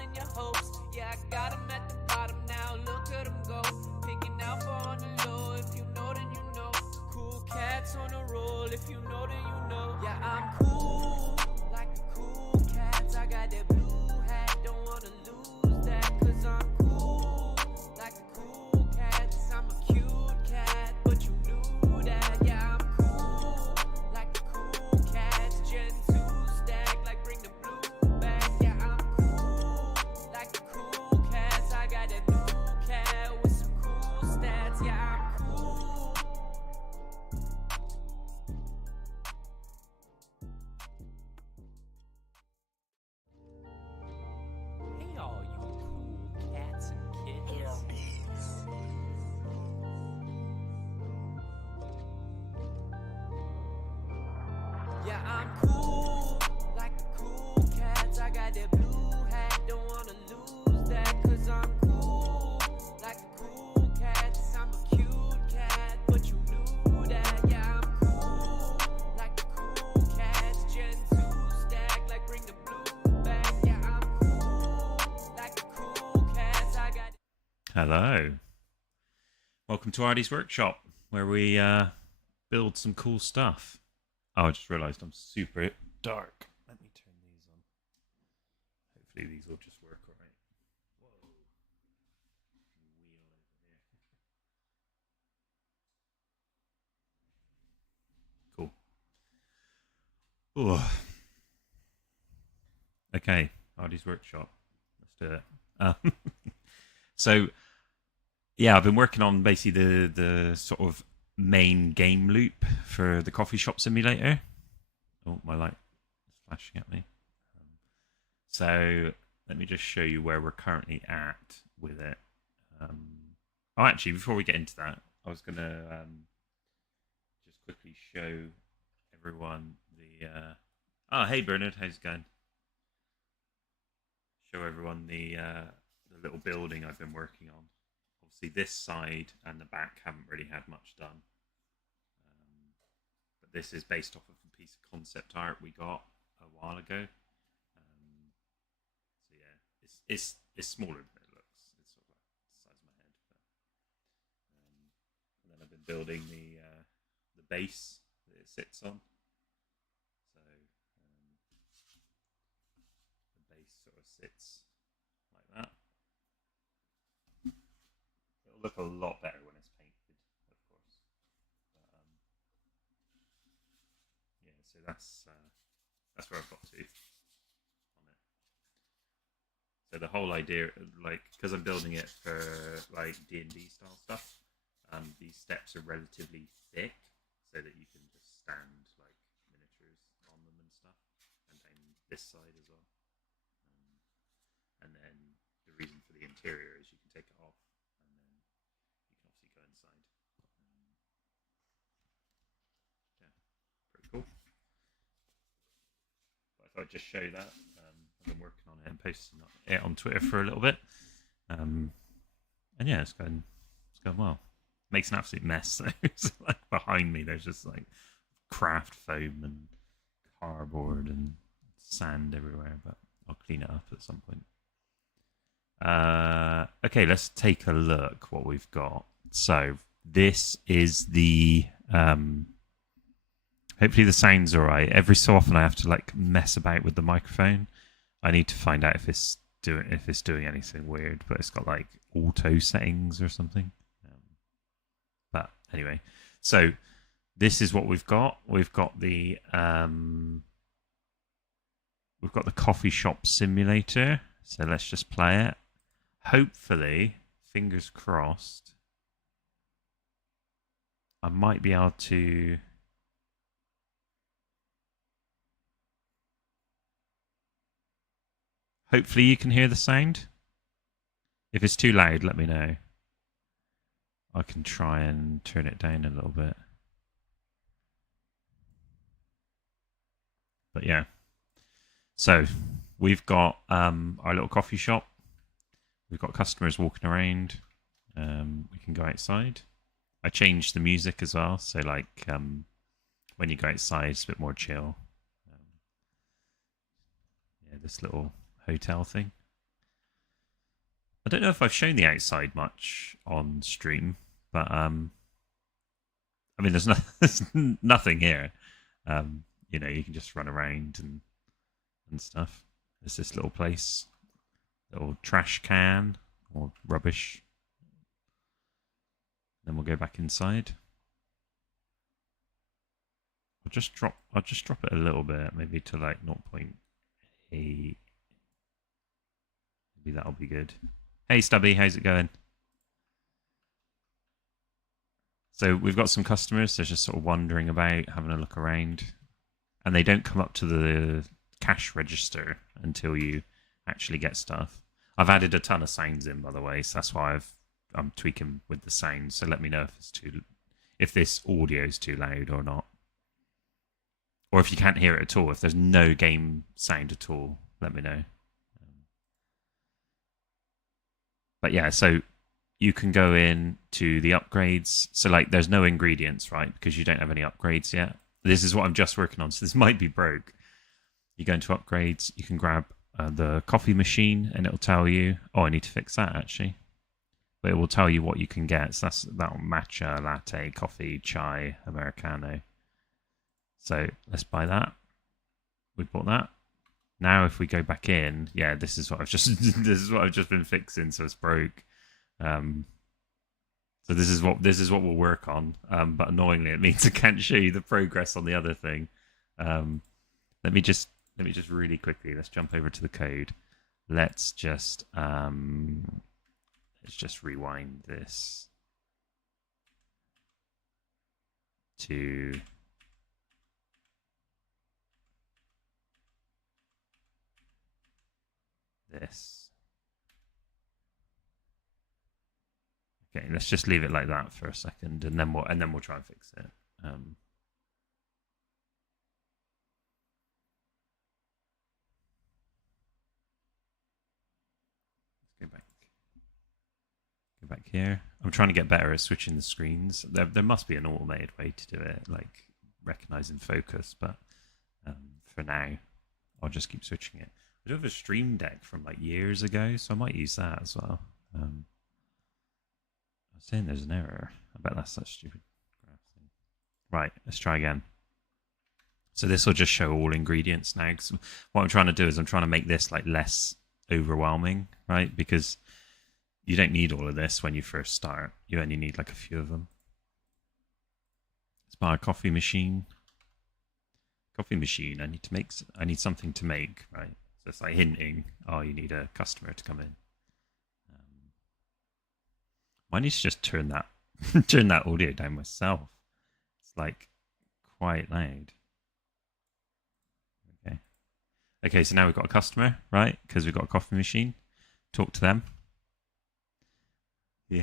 in your hopes. Yeah, I got 'em at the bottom now, look at 'em go. Picking out for on the low, if you know then you know. Cool cats on a roll, if you know then you know. Yeah, I'm cool, like the cool cats. I got that blue hat, don't wanna lose that. Cause I'm cool, like the cool cats. I'm a cute cat, but you knew that. Yeah, I'm cool, like the cool cats. Gen 2 stack, like bring the blue back. Yeah, I'm cool, like the cool cats. I got that new cat with some cool stats. Yeah, I'm cool. Hey, all you cool cats and kittens. Yeah, I'm cool, like the cool cats. I got that blue hat, don't wanna lose that. Cause I'm cool, like the cool cats. I'm a cute cat, but you knew that. Yeah, I'm cool, like the cool cats. Gen 2 stack, like bring the blue back. Yeah, I'm cool, like the cool cats. I got. Hello. Welcome to Ardi's workshop, where we build some cool stuff. Oh, I just realised I'm super dark. Let me turn these on. Hopefully these will just work alright. Whoa. Wheel over here. Cool. Ooh. Okay, Ardi's workshop. Let's do it. So, yeah, I've been working on basically the sort of main game loop for the coffee shop simulator. Oh, my light is flashing at me. So let me just show you where we're currently at with it. Oh, actually, before we get into that, I was going to just quickly show everyone the... Oh, hey, Bernard, how's it going? Show everyone the little building I've been working on. Obviously, this side and the back haven't really had much done. But this is based off of a piece of concept art we got a while ago. So yeah, it's smaller than it looks. It's sort of like the size of my head. But, and then I've been building the base that it sits on. So the base sort of sits like that. It'll look a lot better when it's painted, of course. But, yeah, so that's where I've got to on it. So the whole idea, like, because I'm building it for like D&D style stuff, these steps are relatively thick, so that you can just stand like miniatures on them and stuff, and down this side as well. And then the reason for the interior is you can take it off, and then you can obviously go inside. Yeah, pretty cool. But I thought I'd just show that. I've been working on it and posting it on Twitter for a little bit. And yeah, it's going well. Makes an absolute mess though. It's like behind me there's just like craft foam and cardboard and sand everywhere, but I'll clean it up at some point. Okay, let's take a look what we've got. So this is the hopefully the sound's alright. Every so often I have to like mess about with the microphone. I need to find out if it's doing anything weird, but it's got like auto settings or something. But anyway, so this is what we've got. We've got the coffee shop simulator. So let's just play it. Hopefully, fingers crossed, I might be able to. Hopefully you can hear the sound. If it's too loud, let me know. I can try and turn it down a little bit. But yeah. So we've got our little coffee shop. We've got customers walking around. We can go outside. I changed the music as well. So like when you go outside, it's a bit more chill. Yeah, this little hotel thing. I don't know if I've shown the outside much on stream, but I mean, there's nothing here. You can just run around and stuff. There's this little place, little trash can or rubbish. Then we'll go back inside. I'll just drop it a little bit, maybe to like 0.8. Maybe that'll be good. Hey Stubby, how's it going? So we've got some customers. They're just sort of wandering about, having a look around, and they don't come up to the cash register until you actually get stuff. I've added a ton of sounds in, by the way, so that's why I'm tweaking with the sounds. So let me know if this audio is too loud or not, or if you can't hear it at all. If there's no game sound at all, let me know. But yeah, so you can go in to the upgrades. So like there's no ingredients, right? Because you don't have any upgrades yet. This is what I'm just working on. So this might be broke. You go into upgrades. You can grab the coffee machine and it'll tell you, oh, I need to fix that actually. But it will tell you what you can get. So that'll matcha, latte, coffee, chai, Americano. So let's buy that. We bought that. Now if we go back in, yeah, this is what I've just been fixing, so it's broke. So this is what we'll work on. But annoyingly, it means I can't show you the progress on the other thing. Let me just really quickly. Let's jump over to the code. Let's just rewind this to this. Okay, let's just leave it like that for a second, and then we'll try and fix it. Let's go back here. I'm trying to get better at switching the screens. There must be an automated way to do it, like recognizing focus, but for now, I'll just keep switching it. I do have a Stream Deck from like years ago, so I might use that as well. I'm saying there's an error. I bet that's such stupid graph thing. Right, let's try again. So this will just show all ingredients now. Cause what I'm trying to do is I'm trying to make this like less overwhelming, right? Because you don't need all of this when you first start. You only need like a few of them. Let's buy a coffee machine. Coffee machine. I need something to make, right? So it's like hinting, oh, you need a customer to come in. I need to just turn that audio down myself. It's like quite loud. Okay, so now we've got a customer, right? Because we've got a coffee machine. Talk to them. Did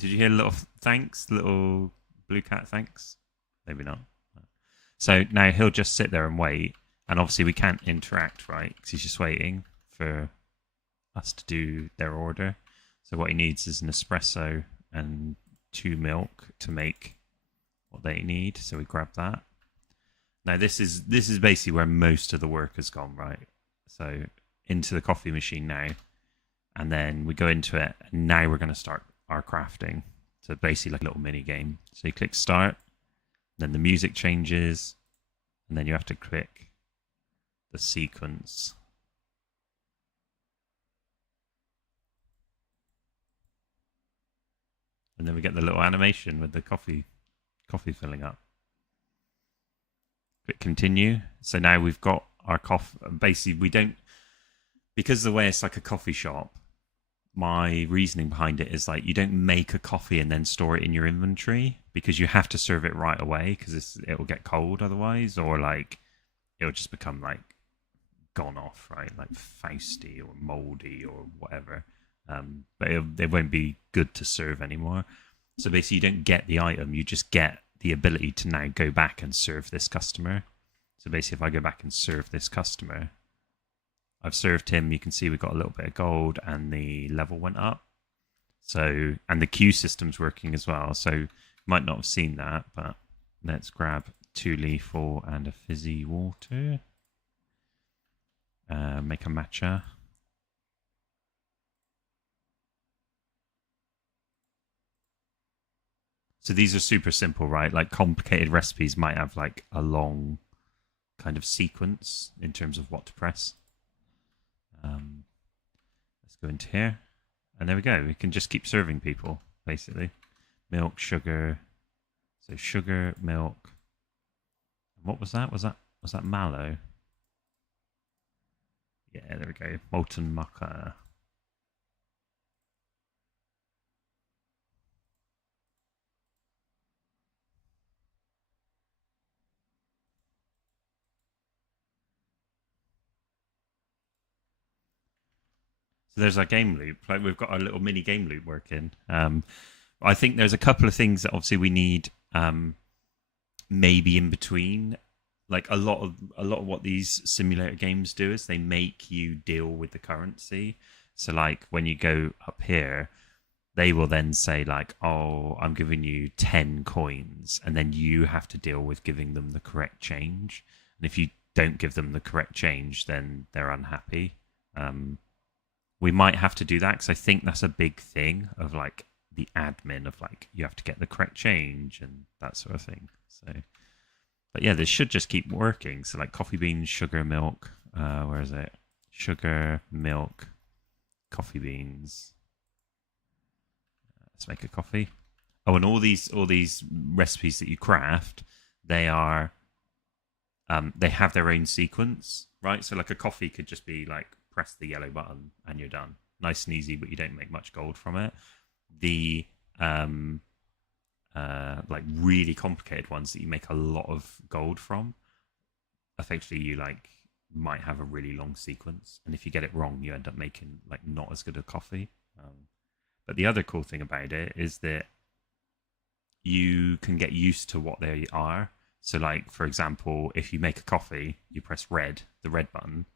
you hear a little thanks? Little blue cat thanks? Maybe not. So now he'll just sit there and wait. And obviously we can't interact, right? Because he's just waiting for us to do their order. So what he needs is an espresso and 2 milk to make what they need. So we grab that. Now this is basically where most of the work has gone, right? So into the coffee machine now, and then we go into it, and now we're going to start our crafting. So basically like a little mini game. So you click start, then the music changes, and then you have to click the sequence. And then we get the little animation with the coffee filling up. Click continue. So now we've got our coffee. Basically, we don't, because the way it's like a coffee shop, my reasoning behind it is like you don't make a coffee and then store it in your inventory, because you have to serve it right away, because it will get cold otherwise, or like it'll just become like gone off, right? Like fausty or moldy or whatever. But it won't be good to serve anymore. So basically, you don't get the item; you just get the ability to now go back and serve this customer. So basically, if I go back and serve this customer, I've served him. You can see we got a little bit of gold, and the level went up. So, and the queue system's working as well. So you might not have seen that, but let's grab 2 lethal and a fizzy water. Make a matcha. So these are super simple, right? Like complicated recipes might have like a long kind of sequence in terms of what to press. Let's go into here. And there we go. We can just keep serving people, basically. Milk, sugar. So sugar, milk. What was that? Was that mallow? Yeah, there we go. Molten maca. So there's our game loop. Like we've got our little mini game loop working. I think there's a couple of things that obviously we need maybe in between. Like a lot of what these simulator games do is they make you deal with the currency. So like when you go up here, they will then say like, "Oh, I'm giving you 10 coins," and then you have to deal with giving them the correct change. And if you don't give them the correct change, then they're unhappy. We might have to do that because I think that's a big thing of like the admin of like you have to get the correct change and that sort of thing. So, but yeah, this should just keep working. So like coffee beans, sugar, milk. Where is it? Sugar, milk, coffee beans. Let's make a coffee. Oh, and all these recipes that you craft, they are they have their own sequence, right? So like a coffee could just be like press the yellow button and you're done. Nice and easy, but you don't make much gold from it. The like really complicated ones that you make a lot of gold from, effectively you like might have a really long sequence, and if you get it wrong, you end up making like not as good a coffee. But the other cool thing about it is that you can get used to what they are. So, like for example, if you make a coffee, you press red, the red button.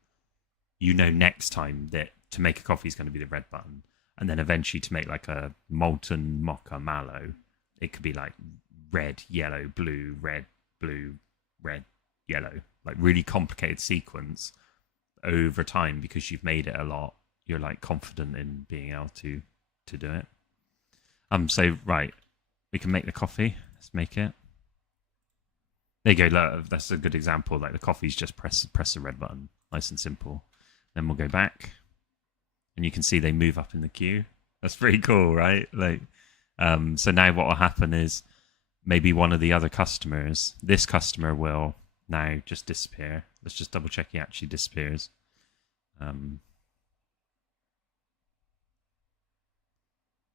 You know next time that to make a coffee is going to be the red button, and then eventually to make like a molten mocha mallow, it could be like red, yellow, blue, red, yellow, like really complicated sequence over time because you've made it a lot. You're like confident in being able to do it. So right, we can make the coffee. Let's make it. There you go. Look, that's a good example. Like the coffee's just press the red button, nice and simple. Then we'll go back, and you can see they move up in the queue. That's pretty cool, right? Like, so now what will happen is maybe one of the other customers, this customer will now just disappear. Let's just double check he actually disappears.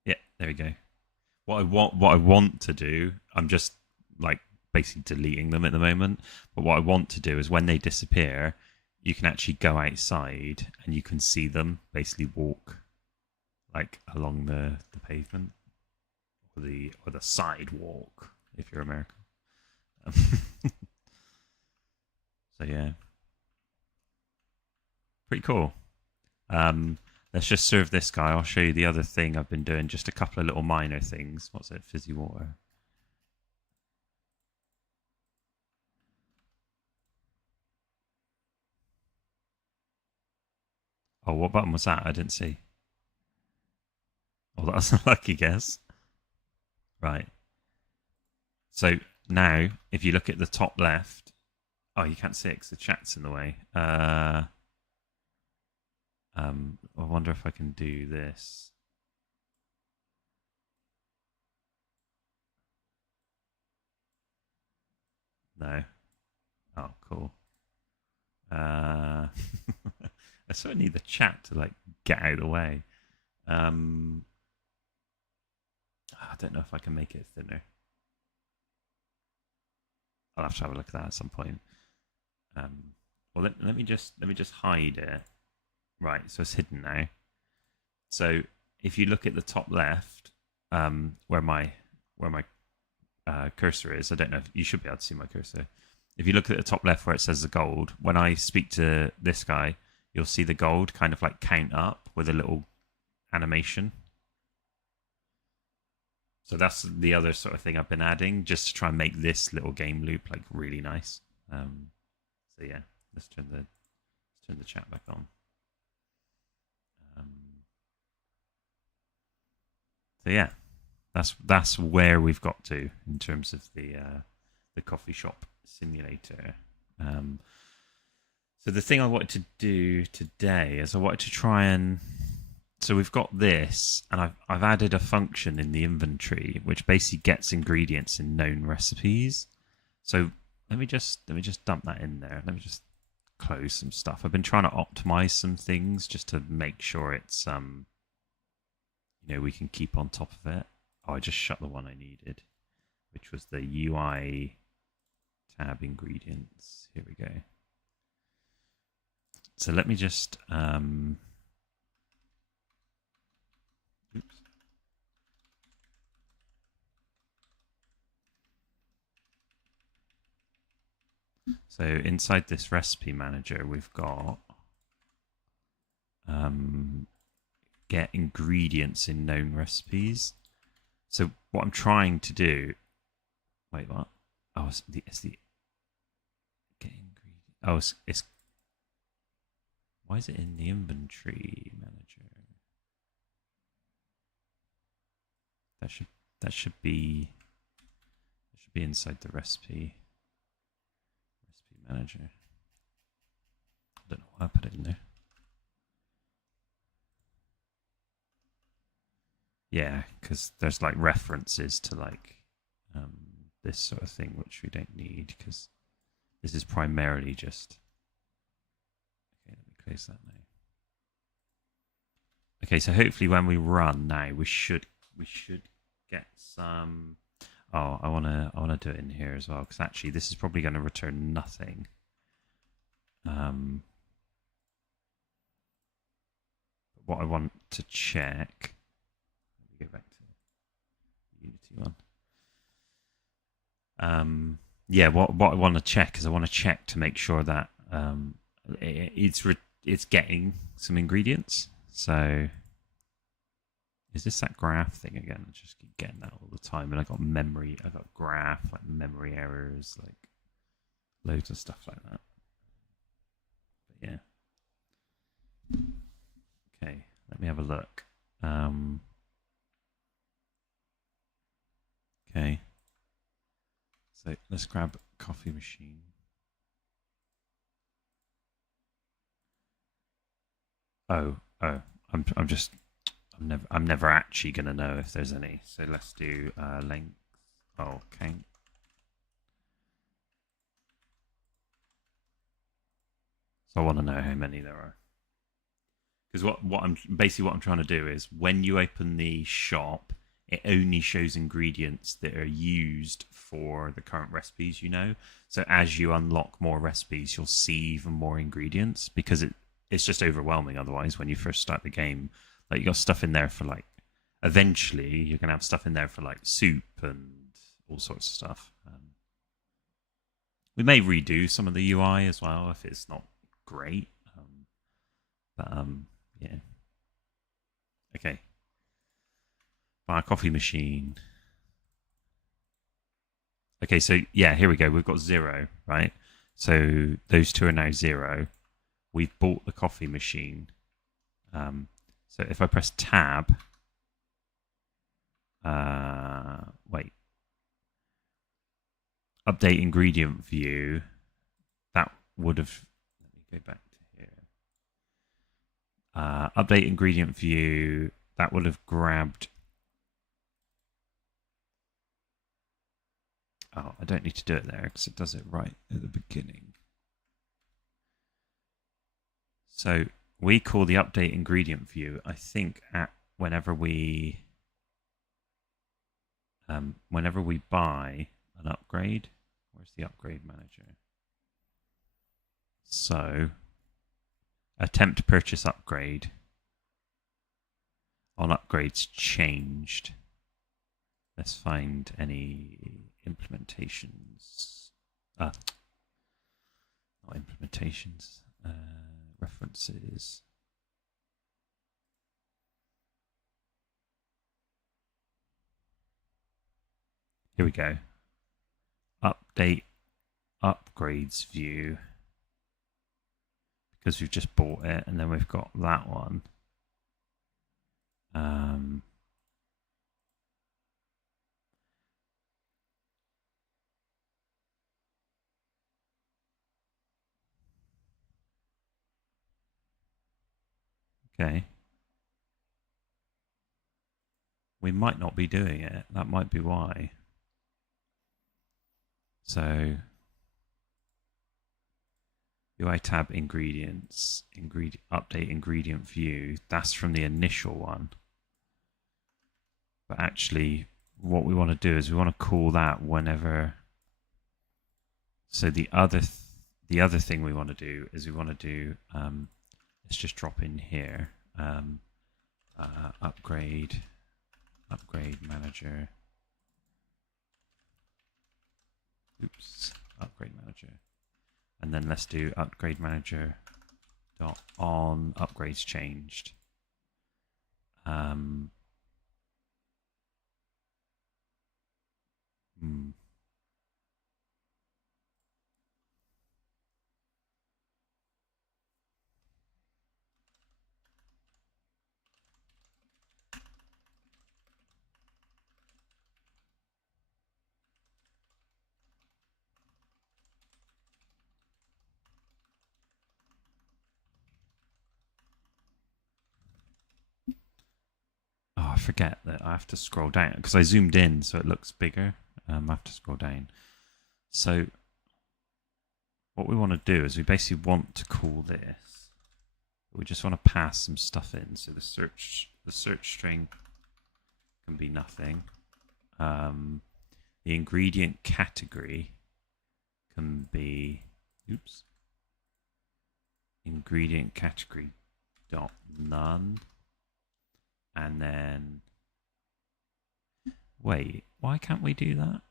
Yeah, there we go. What I want to do, I'm just like basically deleting them at the moment. But what I want to do is when they disappear, you can actually go outside and you can see them basically walk like along the pavement or the sidewalk if you're American. So yeah, pretty cool. Let's just serve this guy. I'll show you the other thing I've been doing. Just a couple of little minor things. What's it? Fizzy water. Oh, what button was that? I didn't see. Oh, that's a lucky guess. Right. So now, if you look at the top left, oh, you can't see it because the chat's in the way. I wonder if I can do this. No. Oh, cool. I sort of need the chat to like get out of the way. I don't know if I can make it thinner. I'll have to have a look at that at some point. Well, let me just hide it. Right, so it's hidden now. So if you look at the top left, where my cursor is, I don't know if you should be able to see my cursor. If you look at the top left where it says the gold, when I speak to this guy, you'll see the gold kind of like count up with a little animation. So that's the other sort of thing I've been adding just to try and make this little game loop like really nice. So yeah, let's turn the chat back on. So yeah, That's where we've got to in terms of the coffee shop simulator. So the thing I wanted to do today is I wanted to try and so we've got this, and I've added a function in the inventory which basically gets ingredients in known recipes. So let me just dump that in there. Let me just close some stuff. I've been trying to optimize some things just to make sure it's we can keep on top of it. Oh, I just shut the one I needed, which was the UI tab ingredients. Here we go. So let me just oops. So inside this recipe manager, we've got get ingredients in known recipes. So what I'm trying to do, wait, what? Oh, it's the get ingredient. Oh, it's why is it in the inventory manager? That should be inside the recipe manager. I don't know why I put it in there. Yeah, because there's like references to like this sort of thing which we don't need because this is primarily just. Okay, let me close that now. Okay, so hopefully when we run now, we should get some. Oh, I wanna do it in here as well because actually this is probably going to return nothing. But what I want to check. Let me go back to the Unity one. Yeah, what I want to check is I want to check to make sure that it's getting some ingredients. So. Is this that graph thing again? I just keep getting that all the time. And I got graph, like memory errors, like loads of stuff like that. But yeah. Okay, let me have a look. Okay. So let's grab a coffee machine. Oh, I'm never actually going to know if there's any. So let's do length. Oh, count. So I want to know how many there are. Because what I'm trying to do is when you open the shop, it only shows ingredients that are used for the current recipes, So as you unlock more recipes, you'll see even more ingredients because it's just overwhelming otherwise when you first start the game. Like you got stuff in there for like, eventually you're gonna have stuff in there for like soup and all sorts of stuff. We may redo some of the UI as well if it's not great. Yeah. Okay. Buy a coffee machine. Okay, so yeah, here we go. We've got 0, right? So those two are now 0. We've bought the coffee machine. So if I press tab, wait, update ingredient view, that would have, let me go back to here. Update ingredient view, that would have grabbed, oh, I don't need to do it there because it does it right at the beginning. So we call the update ingredient view, I think, at whenever we buy an upgrade. Where's the upgrade manager? So attempt purchase upgrade on upgrades changed. Let's find any implementations. Not implementations. References. Here we go. Update upgrades view. Because we've just bought it, and then we've got that one. Okay. We might not be doing it. That might be why. So UI tab ingredients, update ingredient view. That's from the initial one. But actually, what we want to do is we want to call that whenever. So the other thing we want to do is we want to do. Let's just drop in here. Upgrade manager. Oops, upgrade manager. And then let's do upgrade manager dot on upgrades changed. Oh, I forget that I have to scroll down because I zoomed in so it looks bigger. I have to scroll down. So what we want to do is we basically want to call this. We just want to pass some stuff in. So the search string can be nothing. The ingredient category can be ingredient category dot none. And then, wait, why can't we do that?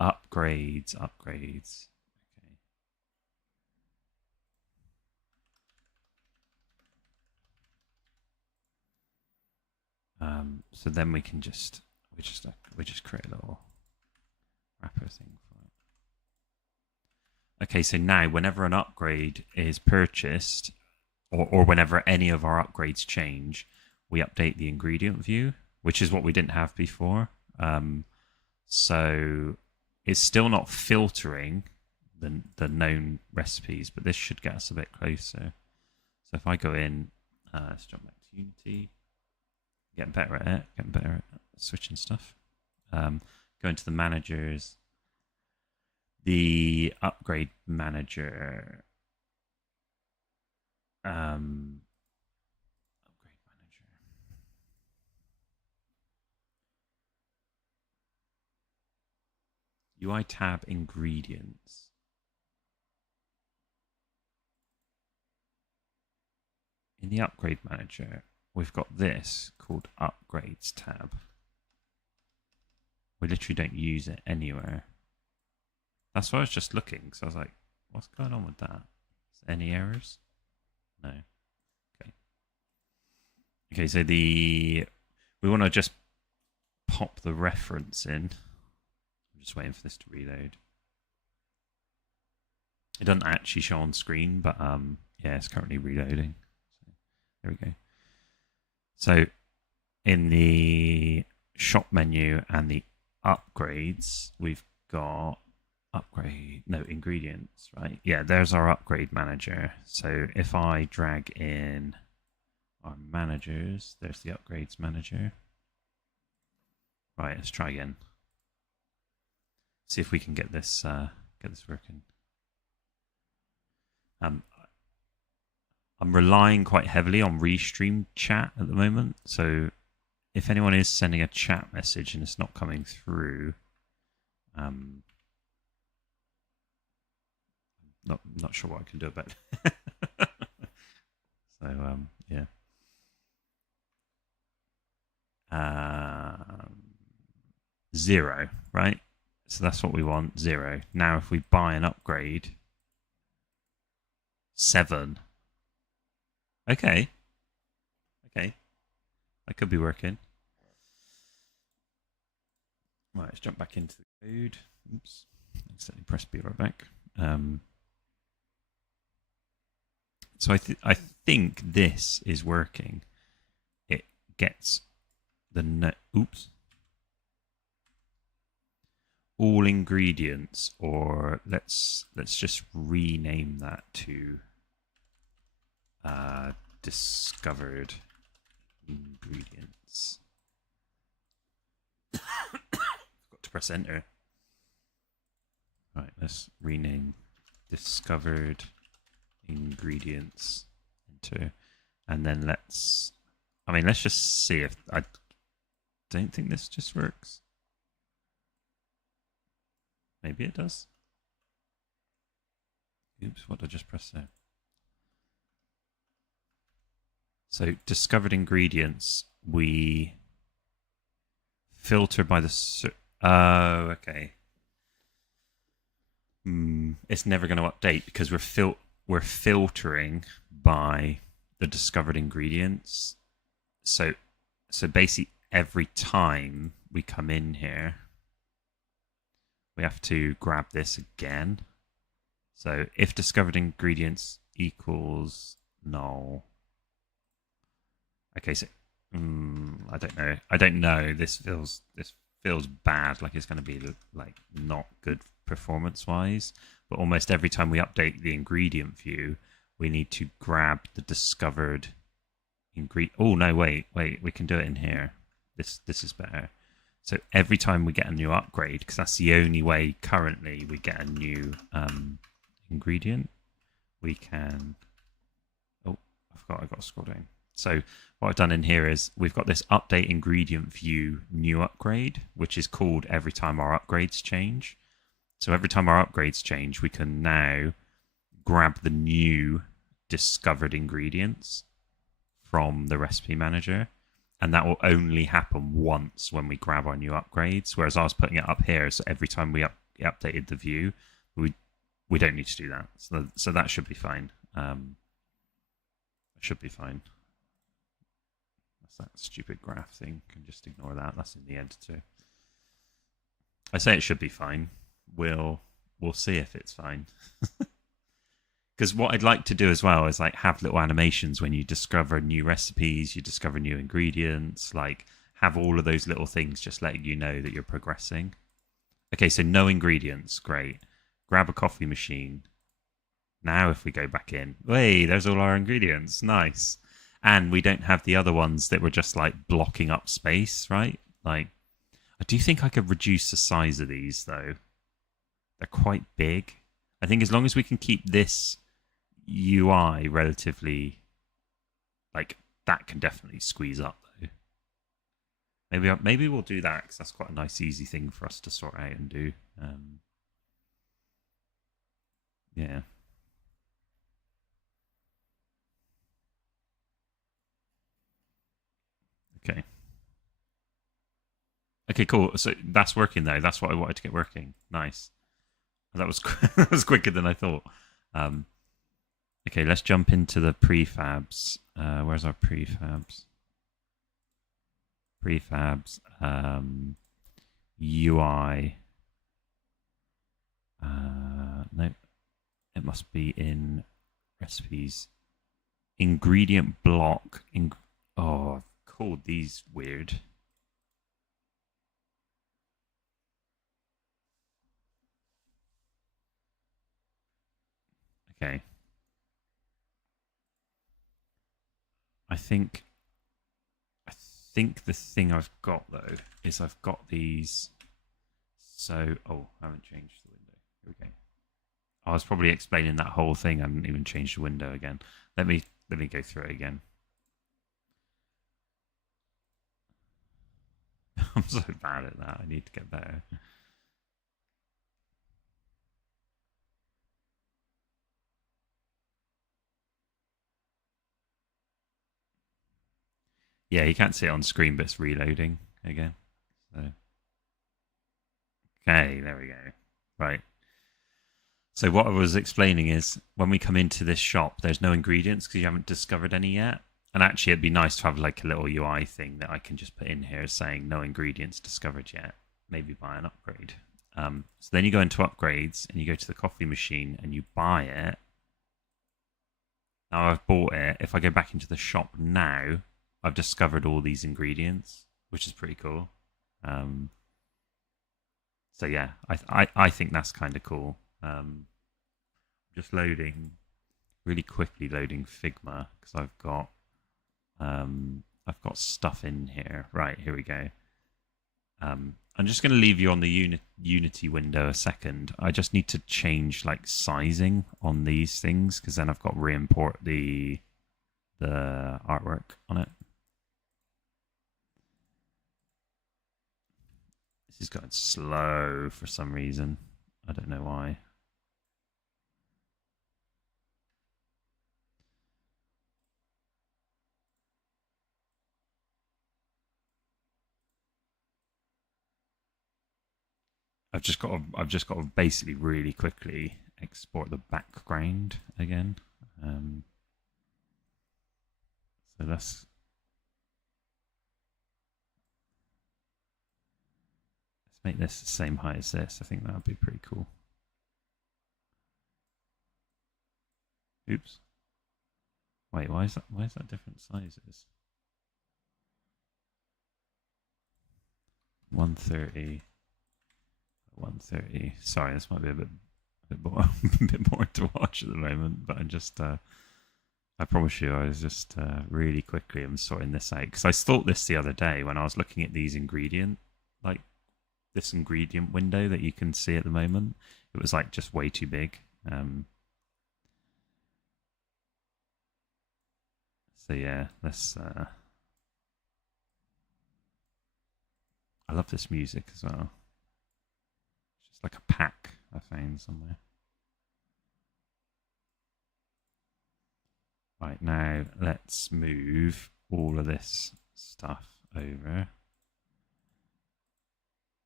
Upgrades. Okay. So then we just create a little wrapper thing for it. Okay, so now whenever an upgrade is purchased, or whenever any of our upgrades change, we update the ingredient view, which is what we didn't have before. So it's still not filtering the known recipes, but this should get us a bit closer. So if I go in, let's jump back to Unity, getting better at switching stuff. Go into the managers, the upgrade manager. Upgrade manager. UI tab ingredients. In the upgrade manager, we've got this called upgrades tab. We literally don't use it anywhere. That's why I was just looking, because I was like, what's going on with that? Is there any errors? No. Okay, so we want to just pop the reference in. I'm just waiting for this to reload. It doesn't actually show on screen, but yeah, it's currently reloading. So, there we go. So in the shop menu and the upgrades, we've got ingredients, right? Yeah, there's our upgrade manager. So if I drag in our managers, there's the upgrades manager. Right, let's try again. See if we can get this working. I'm relying quite heavily on Restream chat at the moment. So if anyone is sending a chat message and it's not coming through, not sure what I can do about it. So yeah. 0, right? So that's what we want, 0. Now if we buy an upgrade, 7. Okay. That could be working. Right, let's jump back into the code. Oops. Accidentally press B right back. So I think this is working. It gets the all ingredients, or let's just rename that to discovered ingredients. Got to press enter. Right, let's rename discovered ingredients into, and then let's just see if I don't think this just works. Maybe it does. Oops, what did I just press there? So discovered ingredients, we filter by the... Oh, okay. It's never going to update because we're filtering by the discovered ingredients. So basically every time we come in here, we have to grab this again. So if discovered ingredients equals null. Okay, so I don't know. This feels bad. Like it's going to be like not good performance wise. But almost every time we update the ingredient view, we need to grab the discovered ingredient. Oh no, wait. We can do it in here. This is better. So every time we get a new upgrade, because that's the only way currently we get a new ingredient, we can. Oh, I got to scroll down. So what I've done in here is we've got this update ingredient view new upgrade, which is called every time our upgrades change. So every time our upgrades change, we can now grab the new discovered ingredients from the recipe manager. And that will only happen once when we grab our new upgrades. Whereas I was putting it up here, so every time we updated the view, we don't need to do that. So that should be fine. It should be fine. That stupid graph thing, can just ignore that. That's in the editor. I say it should be fine. We'll see if it's fine. Because what I'd like to do as well is like have little animations when you discover new recipes, you discover new ingredients, like have all of those little things just letting you know that you're progressing. Okay, so no ingredients, great. Grab a coffee machine. Now if we go back in, hey, there's all our ingredients, nice. And we don't have the other ones that were just like blocking up space, right? Like, I do think I could reduce the size of these though. They're quite big. I think as long as we can keep this UI relatively, like, that can definitely squeeze up though. Maybe we'll do that because that's quite a nice, easy thing for us to sort out and do. Yeah. Okay. Okay, cool. So that's working though. That's what I wanted to get working. Nice. That was that was quicker than I thought. Okay, let's jump into the prefabs. Where's our prefabs? Prefabs. UI. No, it must be in recipes. Ingredient block. Oh, I've called these weird. Okay. I think the thing I've got though is I've got these. So, oh, I haven't changed the window. Here we go. I was probably explaining that whole thing. I haven't even changed the window again. Let me go through it again. I'm so bad at that. I need to get better. Yeah, you can't see it on screen, but it's reloading again. So, okay, there we go. Right. So what I was explaining is when we come into this shop, there's no ingredients because you haven't discovered any yet. And actually, it'd be nice to have like a little UI thing that I can just put in here saying no ingredients discovered yet. Maybe buy an upgrade. So then you go into upgrades and you go to the coffee machine and you buy it. Now I've bought it. If I go back into the shop now, I've discovered all these ingredients, which is pretty cool. So yeah, I think that's kind of cool. Just loading really quickly loading Figma because I've got stuff in here. Right, here we go. I'm just going to leave you on the Unity window a second. I just need to change like sizing on these things because then I've got to re-import the artwork on it. This is going slow for some reason. I don't know why. I've just got to basically really quickly export the background again. So let's make this the same height as this. I think that would be pretty cool. Oops. Wait, why is that different sizes? 130. 130. Sorry, this might be a bit more, a bit more to watch at the moment, but I promise you, I was just really quickly I'm sorting this out because I thought this the other day when I was looking at these this ingredient window that you can see at the moment. It was like just way too big. So yeah, let's. I love this music as well. It's just like a pack I found somewhere. Right, now let's move all of this stuff over.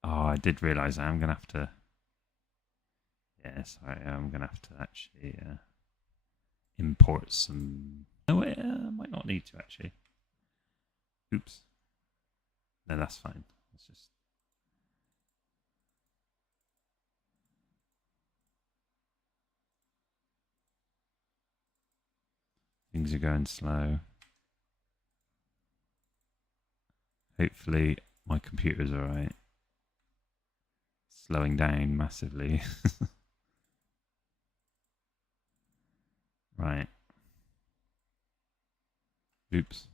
Oh, I did realise I'm going to have to... Yeah, sorry, I'm going to have to actually import some... No, I might not need to actually. Oops. No, that's fine. Let's just... Things are going slow. Hopefully my computer's alright. Slowing down massively. Right. Oops.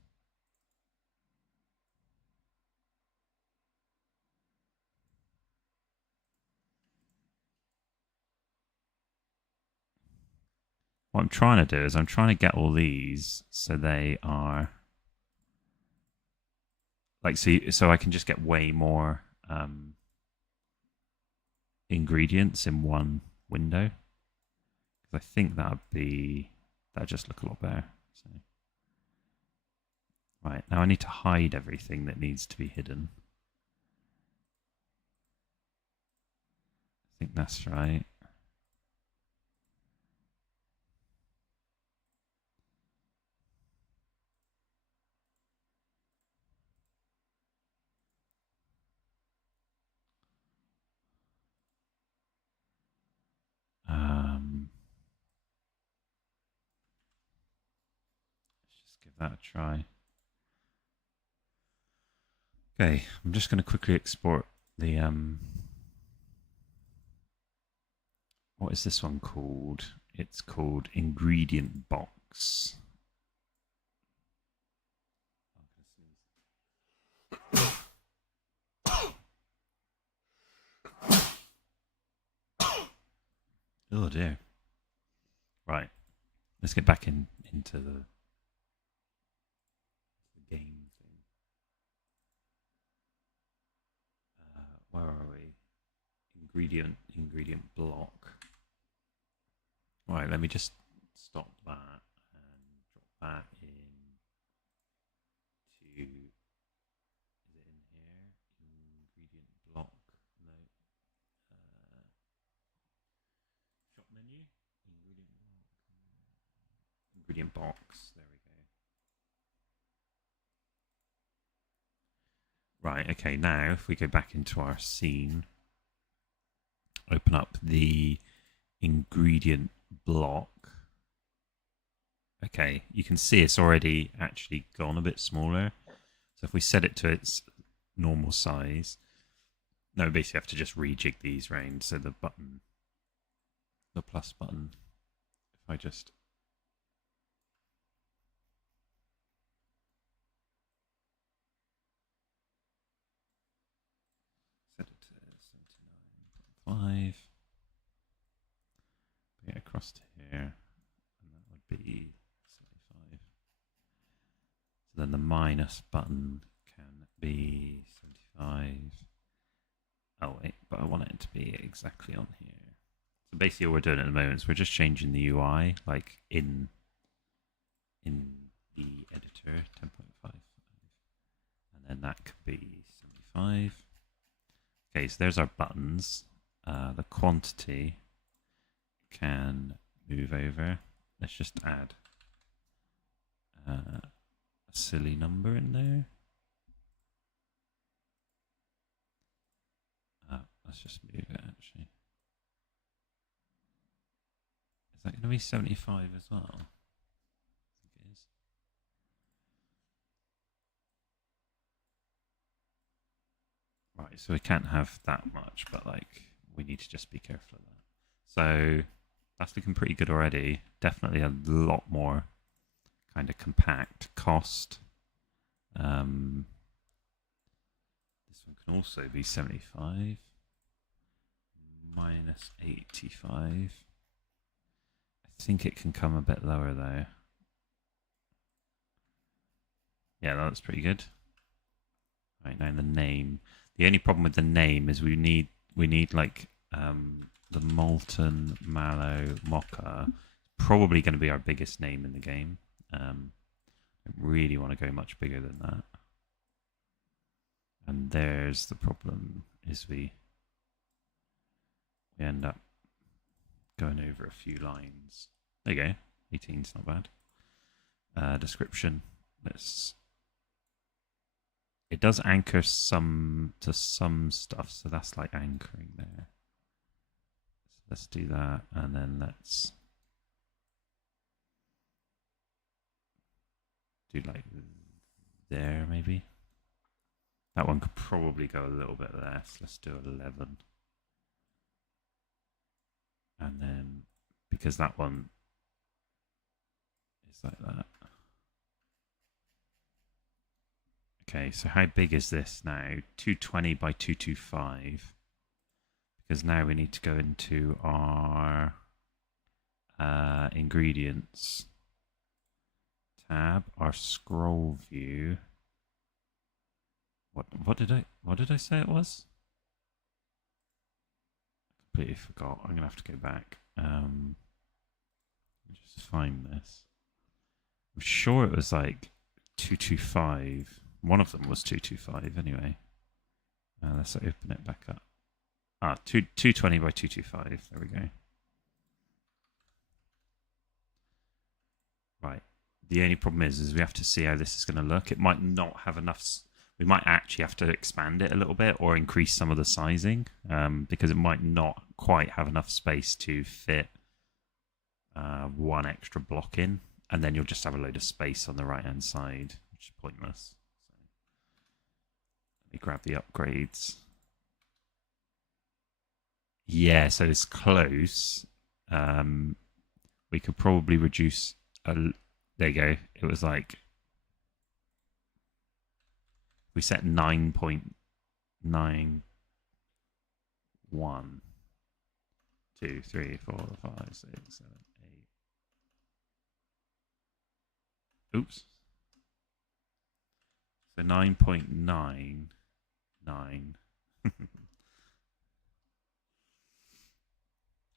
What I'm trying to do is I'm trying to get all these so they are like so I can just get way more ingredients in one window. Because I think that'd just look a lot better. So. Right, now I need to hide everything that needs to be hidden. I think that's right. Let's just give that a try. Okay, I'm just going to quickly export the what is this one called? It's called Ingredient Box. Oh dear. Right. Let's get back into the game thing. Where are we? Ingredient block. Right, let me just stop that and drop that in to, is it in here? Ingredient block, no. Shop menu, ingredient box, there we go. Right, okay, now if we go back into our scene, open up the ingredient block. Okay, you can see it's already actually gone a bit smaller. So if we set it to its normal size, no, basically have to just rejig these round. So the plus button, if I just 5. Bring it across to here, and that would be 75. So then the minus button can be 75. Oh wait, but I want it to be exactly on here. So basically all we're doing at the moment is we're just changing the UI, like in the editor, 10.5. And then that could be 75. Okay, so there's our buttons. The quantity can move over. Let's just add a silly number in there. Let's just move it actually. Is that going to be 75 as well? I think it is. Right, so we can't have that much, but like we need to just be careful of that. So that's looking pretty good already. Definitely a lot more kind of compact cost. This one can also be 75 minus 85. I think it can come a bit lower though. Yeah, that's pretty good. Right, now the name. The only problem with the name is we need like the molten mallow mocha. Probably going to be our biggest name in the game. I really want to go much bigger than that. And there's the problem: is we end up going over a few lines. There you go. 18's not bad. Description. It does anchor some to some stuff, so that's like anchoring there. So let's do that, and then let's do like there maybe. That one could probably go a little bit less. Let's do 11. And then, because that one is like that. Okay, so how big is this now? 220 by 225. Because now we need to go into our ingredients tab, our scroll view. What did I say it was? I completely forgot. I'm gonna have to go back. Just find this. I'm sure it was like 225. One of them was 225 anyway. Let's open it back up. 220 by 225. There we go. Right. The only problem is we have to see how this is going to look. It might not have enough. We might actually have to expand it a little bit or increase some of the sizing because it might not quite have enough space to fit one extra block in. And then you'll just have a load of space on the right-hand side, which is pointless. Let me grab the upgrades. Yeah, so it's close. We could probably reduce... there you go. It was like... We set 9.91. 2, 3, 4, 5, 6, 7, 8. Oops. So 9.99.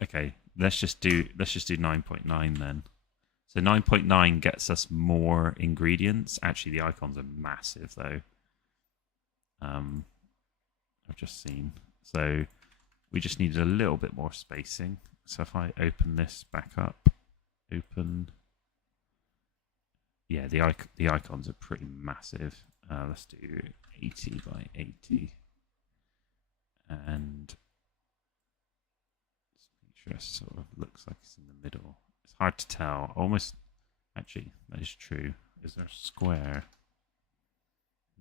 Okay, let's just do 9.9 then. So 9.9 gets us more ingredients. Actually, the icons are massive though. I've just seen. So we just needed a little bit more spacing. So if I open this back up, open. Yeah, the icons are pretty massive. Let's do 80 by 80. And just make sure it sort of looks like it's in the middle. It's hard to tell. Almost, actually, that is true. Is there a square?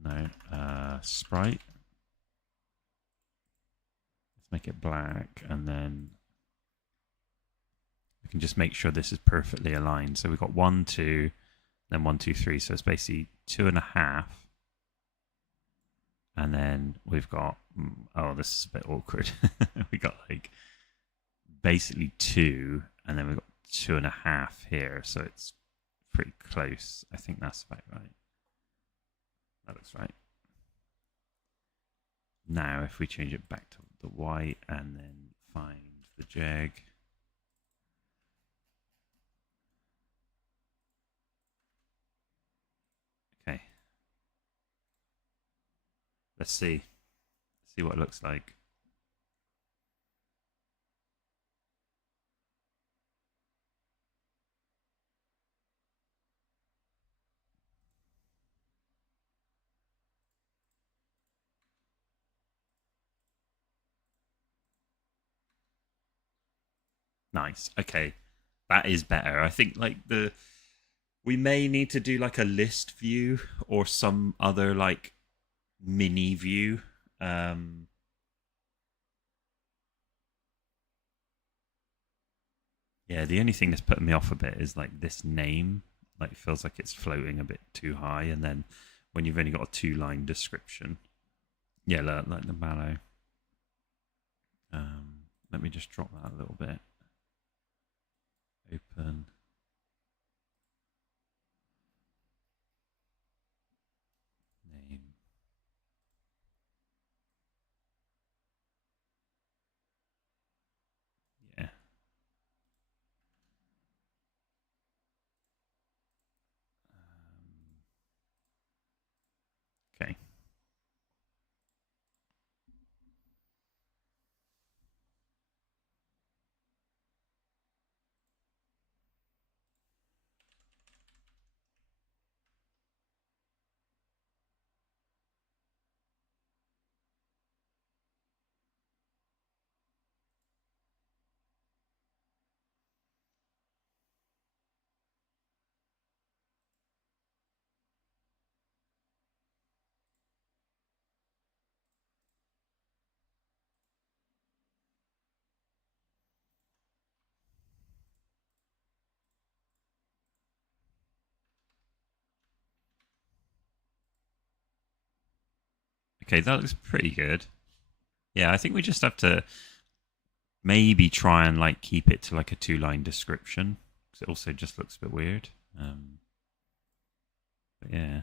No. Sprite. Let's make it black, and then we can just make sure this is perfectly aligned. So we've got 1, 2, then 1, 2, 3. So it's basically 2.5. And then we've got, oh, this is a bit awkward. We got like basically 2, and then we've got 2.5 here. So it's pretty close. I think that's about right. That looks right. Now, if we change it back to the white and then find the jag. Okay. Let's see. See what it looks like. Nice. Okay. That is better. I think like we may need to do like a list view or some other like mini view. Yeah, the only thing that's putting me off a bit is like this name. Like it feels like it's floating a bit too high, and then when you've only got a 2-line description. Yeah, like the mallow. Let me just drop that a little bit. Open. Name. Yeah. Okay. Okay, that looks pretty good. Yeah, I think we just have to maybe try and like keep it to like a 2-line description, because it also just looks a bit weird. But yeah.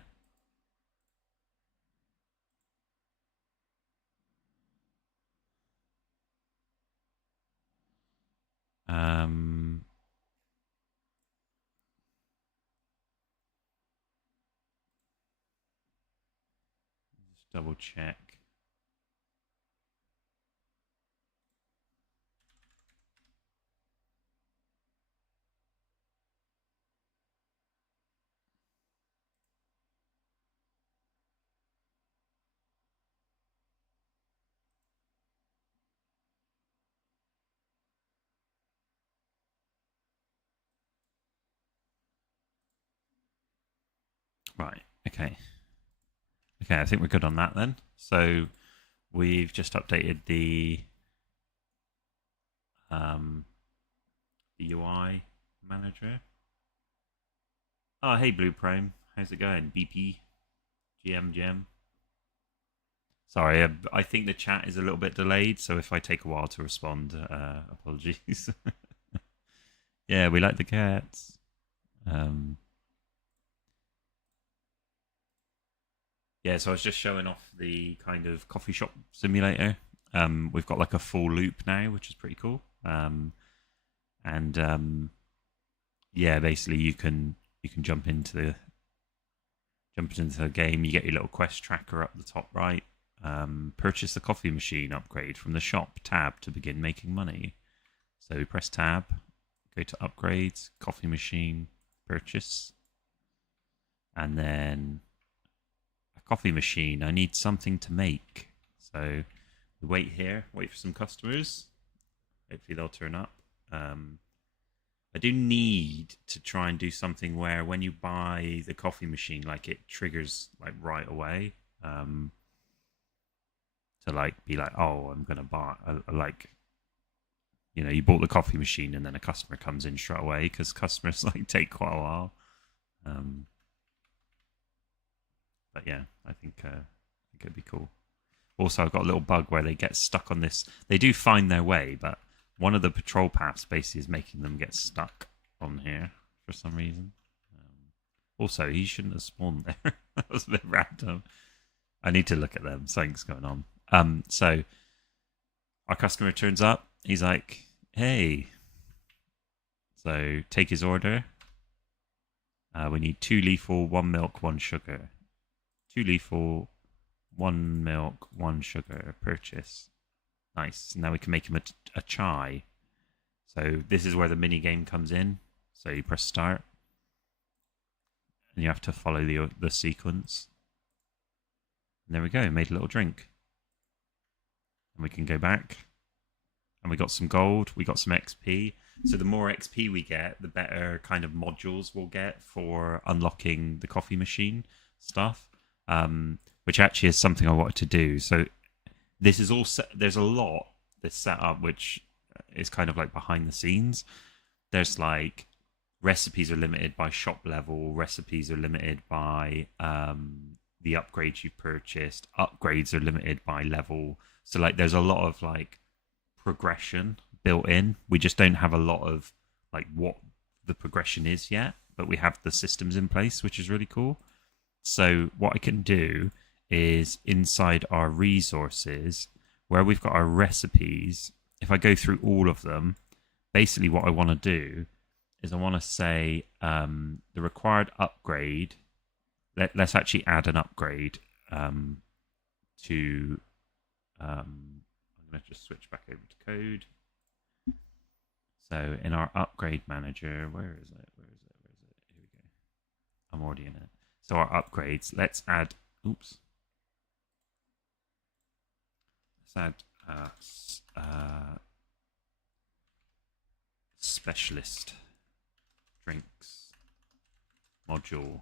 Um, just double check. Right. Okay. Okay, I think we're good on that then. So we've just updated the UI manager. Oh, hey Blue Prime, how's it going? BP, GM. Sorry, I think the chat is a little bit delayed, so if I take a while to respond, apologies. Yeah, we like the cats. Yeah, so I was just showing off the kind of coffee shop simulator. We've got like a full loop now, which is pretty cool. And yeah, basically you can jump into the game. You get your little quest tracker up the top right. Purchase the coffee machine upgrade from the shop tab to begin making money. So we press tab, go to upgrades, coffee machine, purchase, and then a coffee machine. I need something to make. So we wait here, wait for some customers. Hopefully they'll turn up. I do need to try and do something where when you buy the coffee machine, like it triggers like right away. To like be like, oh, I'm gonna buy like, you know, you bought the coffee machine and then a customer comes in straight away, because customers like take quite a while. But yeah, I think it'd be cool. also I've got a little bug where they get stuck on this. They do find their way, but one of the patrol paths basically is making them get stuck on here for some reason. Also, he shouldn't have spawned there. That was a bit random. I need to look at them. Something's going on. So our customer turns up. He's like, hey. So take his order. We need 2 lethal, 1 milk, 1 sugar. 2 lethal, 1 milk, 1 sugar. Purchase. Nice. Now we can make him a chai. So this is where the mini game comes in. So you press start. And you have to follow the sequence. And there we go. Made a little drink. And we can go back. And we got some gold. We got some XP. So the more XP we get, the better kind of modules we'll get for unlocking the coffee machine stuff, which actually is something I wanted to do. So this is all there's a lot that's set up, which is kind of like behind the scenes. There's like recipes are limited by shop level. Recipes are limited by the upgrades you purchased. Upgrades are limited by level. So like there's a lot of like progression built in. We just don't have a lot of like what the progression is yet, but we have the systems in place, which is really cool. So what I can do is inside our resources, where we've got our recipes, if I go through all of them, basically what I want to do is I want to say the required upgrade. Let's actually add an upgrade to I'm going to just switch back over to code. So in our upgrade manager, where is it? Here we go. I'm already in it. So our upgrades, let's add, let's add specialist drinks module.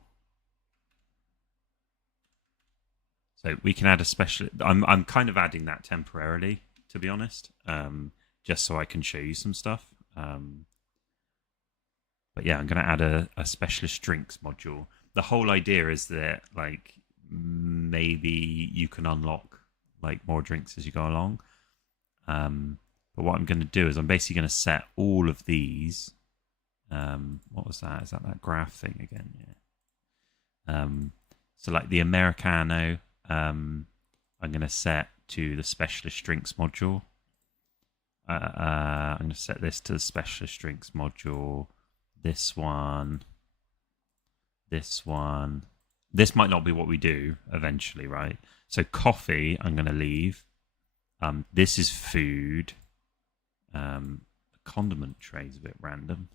So we can add a special. I'm kind of adding that temporarily, to be honest, just so I can show you some stuff. But yeah, I'm going to add a specialist drinks module. The whole idea is that like maybe you can unlock like more drinks as you go along. But what I'm going to do is I'm basically going to set all of these. What was that? Is that graph thing again? Yeah. So like the Americano, I'm going to set to the specialist drinks module. I'm going to set this to the specialist drinks module. This one. This one. This might not be what we do eventually, right? So coffee, I'm going to leave. This is food. The condiment tray is a bit random.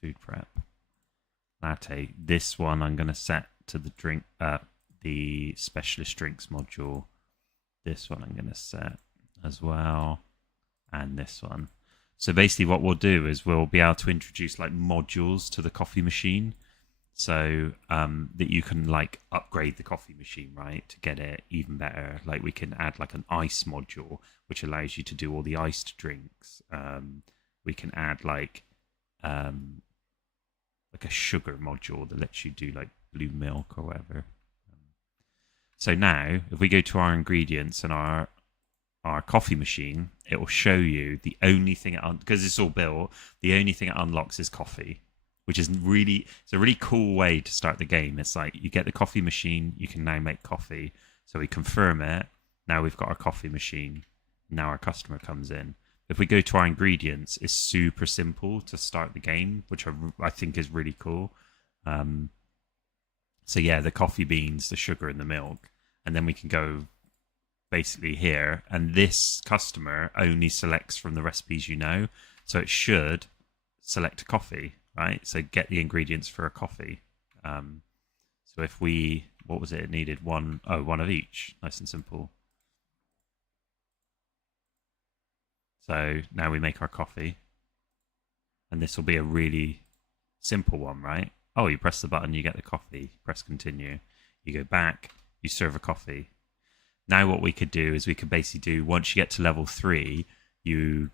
Food prep. Latte. This one I'm going to set to the drink. The specialist drinks module. This one I'm going to set as well. And this one. So basically what we'll do is we'll be able to introduce like modules to the coffee machine, so that you can like upgrade the coffee machine, right, to get it even better. Like we can add like an ice module, which allows you to do all the iced drinks. We can add like a sugar module that lets you do like blue milk or whatever. So now if we go to our ingredients and our coffee machine, it will show you the only thing because it's all built, the only thing it unlocks is coffee, which is it's a really cool way to start the game. It's like you get the coffee machine, you can now make coffee. So we confirm it. Now we've got our coffee machine. Now our customer comes in. If we go to our ingredients, it's super simple to start the game, which I think is really cool. So yeah, the coffee beans, the sugar, and the milk, and then we can go basically here, and this customer only selects from the recipes you know, so it should select a coffee, right? So get the ingredients for a coffee. So if what was it? It needed one of each. Nice and simple. So now we make our coffee, and this will be a really simple one, right? Oh, you press the button, you get the coffee. Press continue. You go back, you serve a coffee. Now what we could do is we could basically do, once you get to level 3, you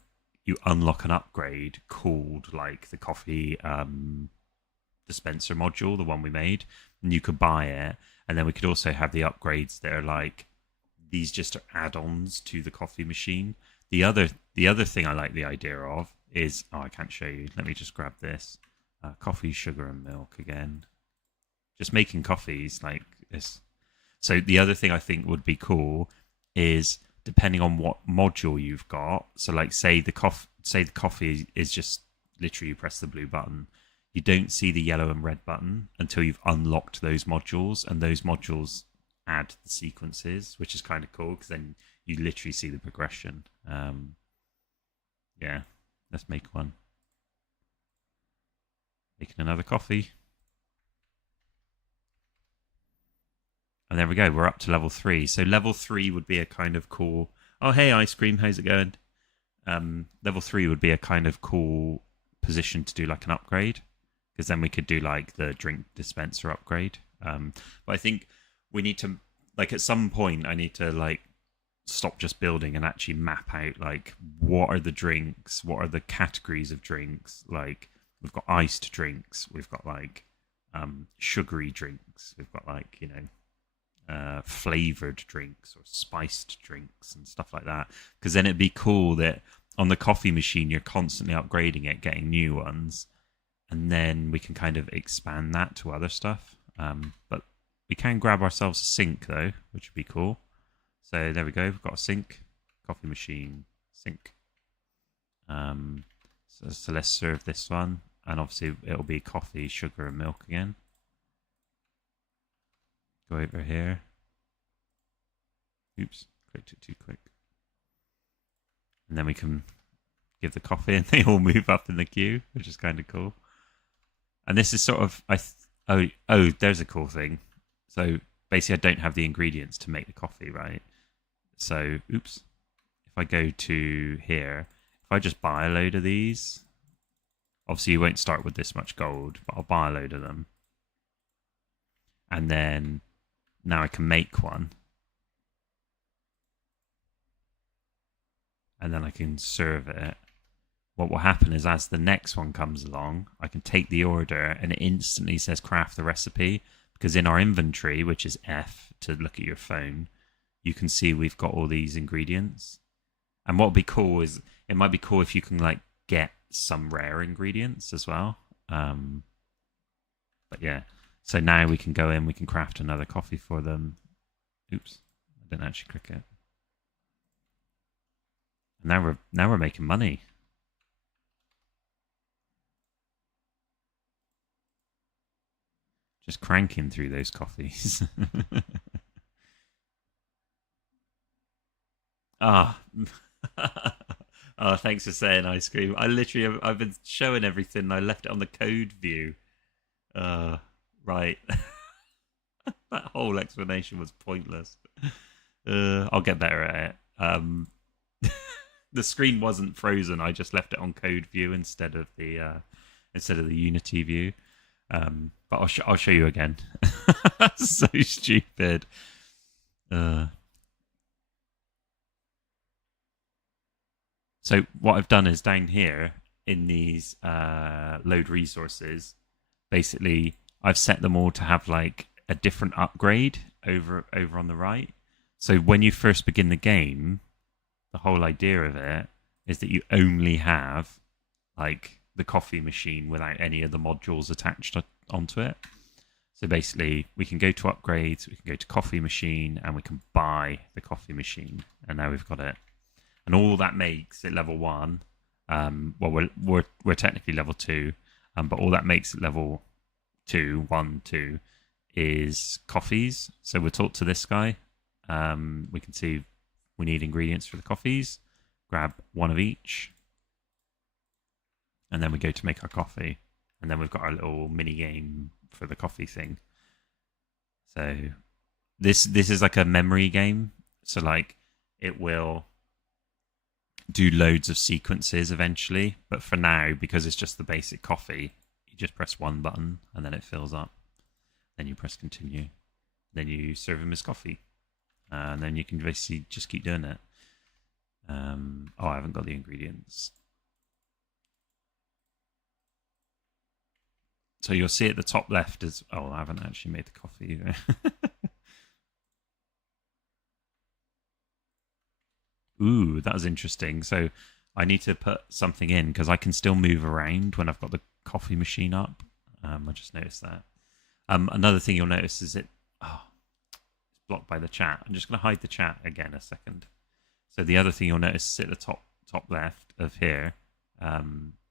unlock an upgrade called like the coffee dispenser module, the one we made, and you could buy it. And then we could also have the upgrades that are like these just are add-ons to the coffee machine. The other thing I like the idea of is, oh, I can't show you. Let me just grab this. Coffee, sugar, and milk again. Just making coffees like this. So the other thing I think would be cool is depending on what module you've got. So like say the coffee is just literally you press the blue button. You don't see the yellow and red button until you've unlocked those modules, and those modules add the sequences, which is kind of cool because then you literally see the progression. Yeah, let's make one. Making another coffee. And there we go, we're up to level 3. So level 3 would be a kind of cool... Oh, hey, Ice Cream, how's it going? Level 3 would be a kind of cool position to do like an upgrade, because then we could do like the drink dispenser upgrade. But I think we need to, like at some point, I need to like stop just building and actually map out like what are the drinks, what are the categories of drinks. Like we've got iced drinks, we've got like sugary drinks, we've got like, you know, flavored drinks or spiced drinks and stuff like that. Because then it'd be cool that on the coffee machine you're constantly upgrading it, getting new ones, and then we can kind of expand that to other stuff. But we can grab ourselves a sink though, which would be cool. So there we go, we've got a sink, coffee machine, sink. So let's serve this one, and obviously it'll be coffee, sugar, and milk again. Go over here. Oops, clicked it too quick. And then we can give the coffee, and they all move up in the queue, which is kind of cool. And this is sort of oh, there's a cool thing. So basically, I don't have the ingredients to make the coffee, right? So, oops. If I go to here, if I just buy a load of these, obviously you won't start with this much gold, but I'll buy a load of them. And then now I can make one. And then I can serve it. What will happen is as the next one comes along, I can take the order and it instantly says craft the recipe, because in our inventory, which is F to look at your phone, you can see we've got all these ingredients. And what would be cool is, it might be cool if you can like get some rare ingredients as well. But yeah, so now we can go in, we can craft another coffee for them. Oops, I didn't actually click it. And now we're making money. Just cranking through those coffees. Ah. Oh, thanks for saying Ice Cream. I've been showing everything. I left it on the code view. Right. That whole explanation was pointless. I'll get better at it. The screen wasn't frozen. I just left it on code view instead of the Unity view. But I'll show you again. That's so stupid. So what I've done is down here in these load resources, basically I've set them all to have like a different upgrade over on the right. So when you first begin the game, the whole idea of it is that you only have like the coffee machine without any of the modules attached onto it. So basically we can go to upgrades, we can go to coffee machine, and we can buy the coffee machine, and now we've got it. And all that makes at level 1, well, we're technically level 2, but all that makes at level 2, 1, 2, is coffees. So we'll talk to this guy. We can see we need ingredients for the coffees. Grab one of each, and then we go to make our coffee. And then we've got our little mini game for the coffee thing. So this is like a memory game. So like it will do loads of sequences eventually, but for now, because it's just the basic coffee, you just press one button and then it fills up. Then you press continue. Then you serve him his coffee, and then you can basically just keep doing it. Oh, I haven't got the ingredients. So you'll see at the top left is, oh, I haven't actually made the coffee either. Ooh, that was interesting. So I need to put something in because I can still move around when I've got the coffee machine up. I just noticed that. Another thing you'll notice is it's blocked by the chat. I'm just going to hide the chat again a second. So the other thing you'll notice is at the top left of here,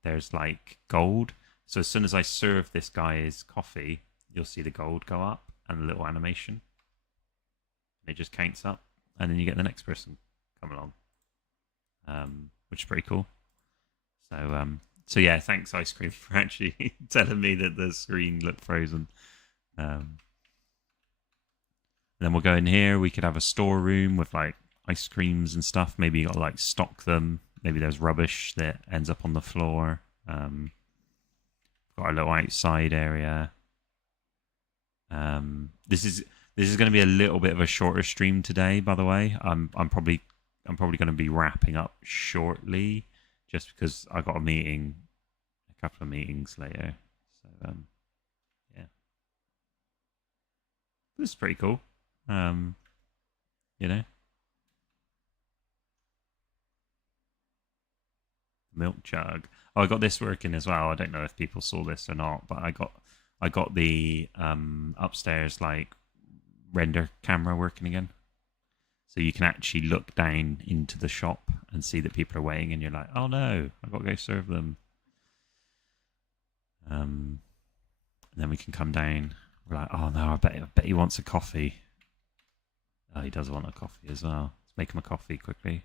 there's like gold. So as soon as I serve this guy's coffee, you'll see the gold go up and a little animation. It just counts up, and then you get the next person come along, which is pretty cool. So yeah, thanks Ice Cream for actually telling me that the screen looked frozen. And then we'll go in here. We could have a storeroom with like ice creams and stuff. Maybe you got to like stock them. Maybe there's rubbish that ends up on the floor. Got a little outside area. This is going to be a little bit of a shorter stream today, by the way. I'm probably going to be wrapping up shortly, just because I got a couple of meetings later. So yeah, this is pretty cool. You know, milk jug. Oh, I got this working as well. I don't know if people saw this or not, but I got the upstairs like render camera working again, so you can actually look down into the shop and see that people are waiting, and you're like, oh no, I've got to go serve them. And then we can come down. We're like, oh no, I bet he wants a coffee. Oh, he does want a coffee as well. Let's make him a coffee quickly.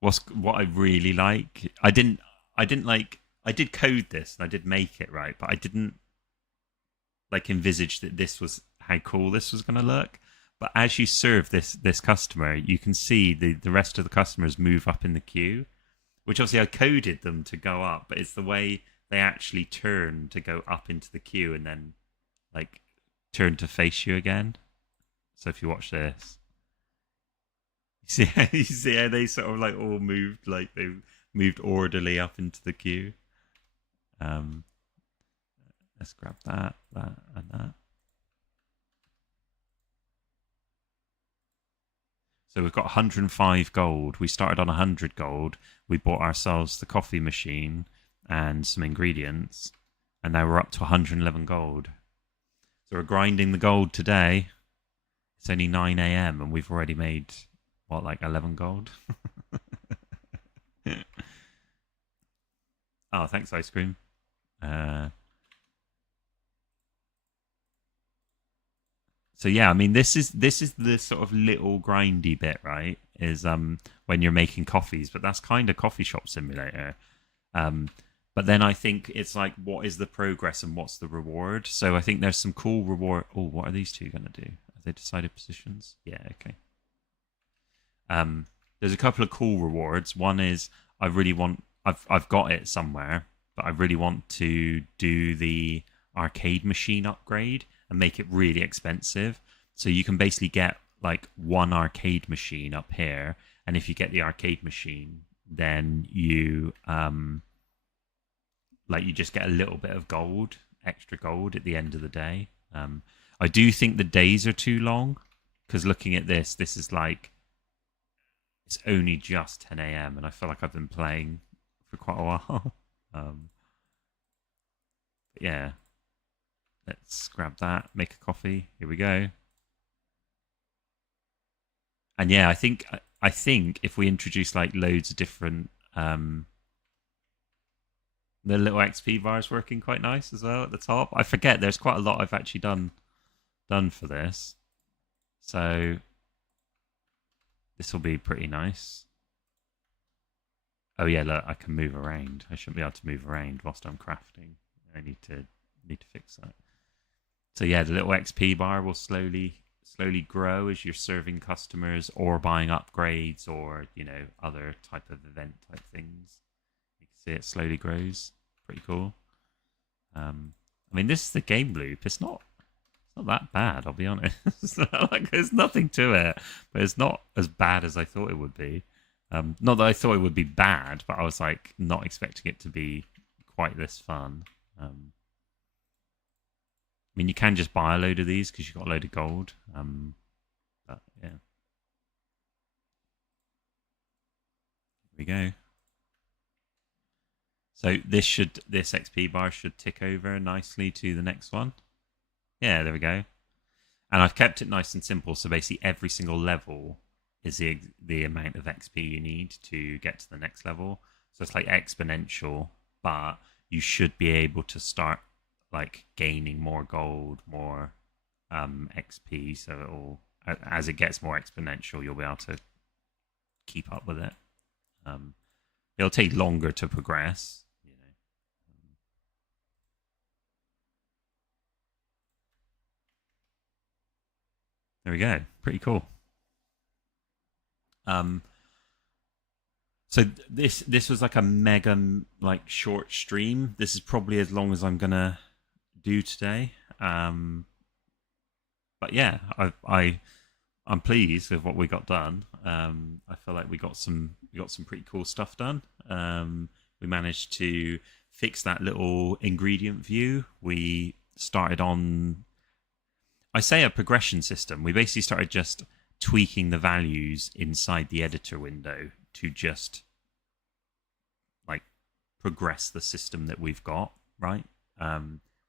What I really like, I did code this and I did make it, right, but I didn't like envisage that this was how cool this was going to look. But as you serve this customer, you can see the rest of the customers move up in the queue, which obviously I coded them to go up, but it's the way they actually turn to go up into the queue and then like turn to face you again. So if you watch this, you see how they sort of like all moved, like they moved orderly up into the queue. Let's grab that, and that. So we've got 105 gold. We started on 100 gold. We bought ourselves the coffee machine and some ingredients, and now we're up to 111 gold. So we're grinding the gold today. It's only 9 a.m. and we've already made, what, like 11 gold? Oh, thanks, Ice Cream. So yeah, I mean, this is the sort of little grindy bit, right? Is when you're making coffees, but that's kind of coffee shop simulator. But then I think it's like, what is the progress and what's the reward? So I think there's some cool reward. Oh, what are these two going to do? Have they decided positions? Yeah, okay. There's a couple of cool rewards. One is I've got it somewhere, but I really want to do the arcade machine upgrade and make it really expensive. So you can basically get like one arcade machine up here, and if you get the arcade machine, then you you just get a little bit of gold, extra gold at the end of the day. I do think the days are too long, because looking at this is like, it's only just 10 a.m. and I feel like I've been playing for quite a while. Yeah, let's grab that, make a coffee. Here we go. And yeah, I think if we introduce like loads of different the little XP bar is working quite nice as well at the top. I forget there's quite a lot I've actually done for this. So this will be pretty nice. Oh yeah, look, I can move around. I shouldn't be able to move around whilst I'm crafting. I need to fix that. So yeah, the little XP bar will slowly grow as you're serving customers or buying upgrades or, you know, other type of event type things. You can see it slowly grows. Pretty cool. I mean, this is the game loop. It's not that bad, I'll be honest. Like, there's nothing to it, but it's not as bad as I thought it would be. Not that I thought it would be bad, but I was like not expecting it to be quite this fun. I mean, you can just buy a load of these because you've got a load of gold. But yeah, here we go. So this XP bar should tick over nicely to the next one. Yeah, there we go. And I've kept it nice and simple. So basically, every single level is the amount of XP you need to get to the next level. So it's like exponential, but you should be able to start like gaining more gold, more XP. So it'll, as it gets more exponential, you'll be able to keep up with it. It'll take longer to progress. There we go. Pretty cool. So this was like a mega like short stream. This is probably as long as I'm gonna do today. But yeah, I'm pleased with what we got done. I feel like we got some pretty cool stuff done. We managed to fix that little ingredient view. We started on, I say, a progression system. We basically started just tweaking the values inside the editor window to just like progress the system that we've got, right?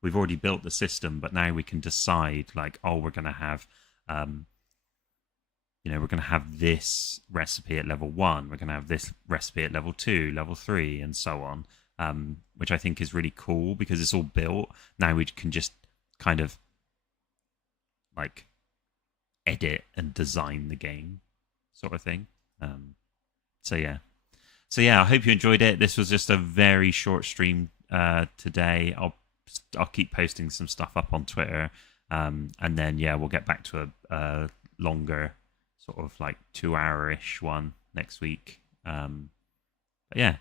We've already built the system, but now we can decide like, oh, we're going to have we're going to have this recipe at level 1, we're going to have this recipe at level 2, level 3, and so on, which I think is really cool because it's all built. Now we can just kind of like edit and design the game sort of thing. So yeah, I hope you enjoyed it. This was just a very short stream today. I'll keep posting some stuff up on Twitter, and then yeah, we'll get back to a longer sort of like 2-hour-ish one next week. But yeah,